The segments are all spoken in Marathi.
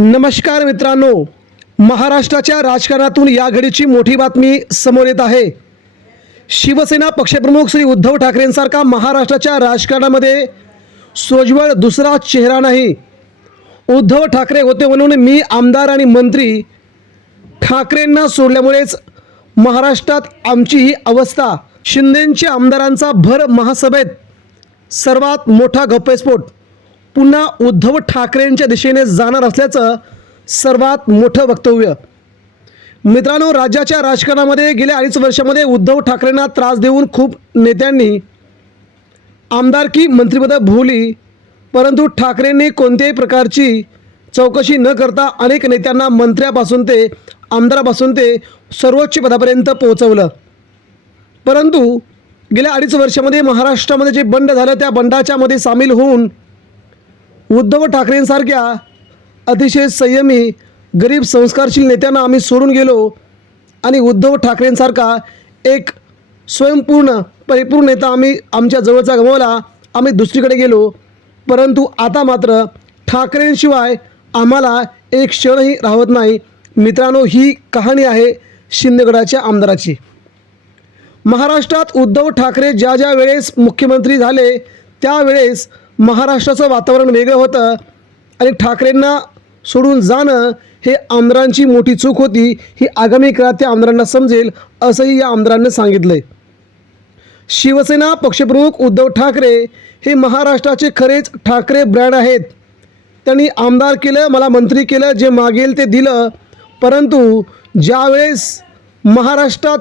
नमस्कार मित्रांनो महाराष्ट्राच्या राजकारणातून या घडीची मोठी बातमी समोर येत आहे. शिवसेना पक्षप्रमुख श्री उद्धव ठाकरेंसारखा महाराष्ट्राच्या राजकारणामध्ये सोज्वळ दुसरा चेहरा नाही. उद्धव ठाकरे होते म्हणून मी आमदार आणि मंत्री ठाकरेंना सोडल्यामुळेच महाराष्ट्रात आमची ही अवस्था. शिंदेंच्या आमदारांचा भर महासभेत सर्वात मोठा गप्पेस्फोट. पुन्हा उद्धव ठाकरेंच्या दिशेने जाणार असल्याचं सर्वात मोठं वक्तव्य. मित्रांनो राज्याच्या राजकारणामध्ये गेल्या अडीच वर्षामध्ये उद्धव ठाकरेंना त्रास देऊन खूप नेत्यांनी आमदारकी मंत्रिपदं भोवली परंतु ठाकरेंनी कोणत्याही प्रकारची चौकशी न करता अनेक नेत्यांना मंत्र्यापासून ते आमदारापासून ते सर्वोच्च पदापर्यंत पोहोचवलं. परंतु गेल्या अडीच वर्षामध्ये महाराष्ट्रामध्ये जे बंड झालं त्या बंडाच्यामध्ये सामील होऊन उद्धव ठाकरेंसारख्या अतिशय संयमी गरीब संस्कारशील नेत्यांना आम्ही सोडून गेलो आणि उद्धव ठाकरेंसारखा एक स्वयंपूर्ण परिपूर्ण नेता आम्ही आमच्या जवळचा गमावला आम्ही दुसरीकडे गेलो. परंतु आता मात्र ठाकरेंशिवाय आम्हाला एक क्षणही राहत नाही. मित्रांनो ही कहाणी आहे शिंदेगडाच्या आमदाराची. महाराष्ट्रात उद्धव ठाकरे ज्या ज्या वेळेस मुख्यमंत्री झाले त्यावेळेस महाराष्ट्राचं वातावरण वेगळं होतं. आणि ठाकरेंना सोडून जाणं हे आमदारांची मोठी चूक होती. ही आगामी काळात त्या आमदारांना समजेल असंही या आमदारांनी सांगितलं आहे शिवसेना पक्षप्रमुख उद्धव ठाकरे हे महाराष्ट्राचे खरेच ठाकरे ब्रँड आहेत. त्यांनी आमदार केलं मला मंत्री केलं जे मागेल ते दिलं. परंतु ज्यावेळेस महाराष्ट्रात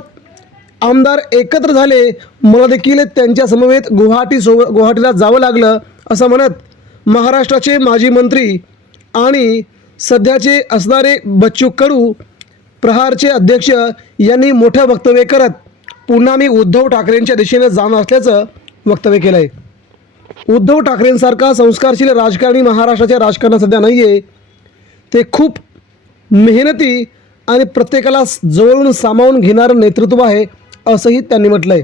आमदार एकत्र झाले मला देखील त्यांच्यासमवेत गुवाहाटी सो गुवाहाटीला जावं लागलं. असं म्हणत महाराष्ट्राचे माजी मंत्री आणि सध्याचे असणारे बच्चू कडू प्रहारचे अध्यक्ष यांनी मोठं वक्तव्य करत पुन्हा मी उद्धव ठाकरेंच्या दिशेने जाणार असल्याचं वक्तव्य केलं आहे उद्धव ठाकरेंसारखा संस्कारशील राजकारणी महाराष्ट्राच्या राजकारणात सध्या नाही आहे ते खूप मेहनती आणि प्रत्येकाला जवळून सामावून घेणारं नेतृत्व आहे असंही त्यांनी म्हटलं आहे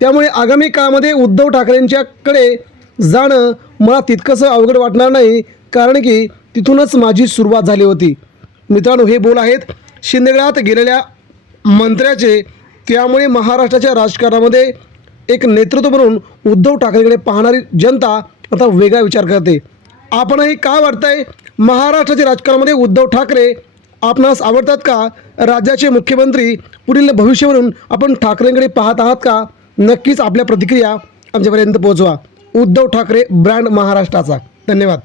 त्यामुळे आगामी काळामध्ये उद्धव ठाकरेंच्याकडे जाणं मला तितकंसं अवघड वाटणार नाही कारण की तिथूनच माझी सुरुवात झाली होती. मित्रांनो हे बोल आहेत शिंदेगडात गेलेल्या मंत्र्याचे. त्यामुळे महाराष्ट्राच्या राजकारणामध्ये एक नेतृत्व म्हणून उद्धव ठाकरेकडे पाहणारी जनता आता वेगळा विचार करते. आपणही काय वाटतंय? महाराष्ट्राच्या राजकारणामध्ये उद्धव ठाकरे आपणास आवडतात का? राज्याचे मुख्यमंत्री पुढील भविष्य म्हणून आपण ठाकरेंकडे पाहत आहात का? नक्कीच आपल्या प्रतिक्रिया आमच्यापर्यंत पोहोचवा. उद्धव ठाकरे ब्रँड महाराष्ट्राचा. धन्यवाद.